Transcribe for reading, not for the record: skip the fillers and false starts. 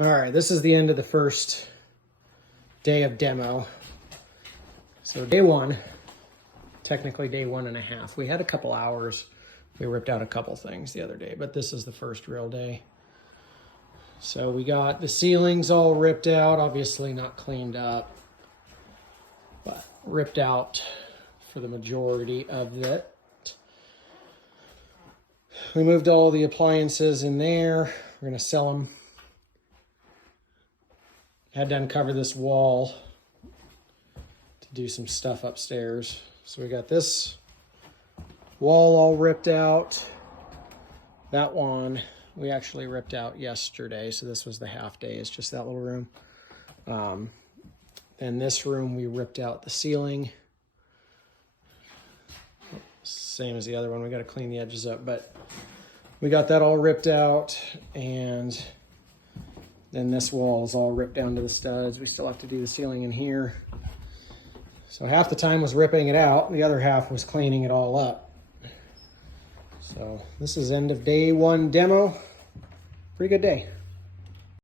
All right, this is the end of the first day of demo. So day one, technically day 1.5. We had a couple hours. We ripped out a couple things the other day, but this is the first real day. So we got the ceilings all ripped out, obviously not cleaned up, but ripped out for the majority of it. We moved all the appliances in there. We're gonna sell them. Had to uncover this wall to do some stuff upstairs. So we got this wall all ripped out. That one we actually ripped out yesterday. So this was the half day. It's just that little room. Then this room we ripped out the ceiling. Same as the other one. We got to clean the edges up, but we got that all ripped out, and then this wall is all ripped down to the studs. We still have to do the ceiling in here. So half the time was ripping it out. The other half was cleaning it all up. So this is end of day one demo. Pretty good day.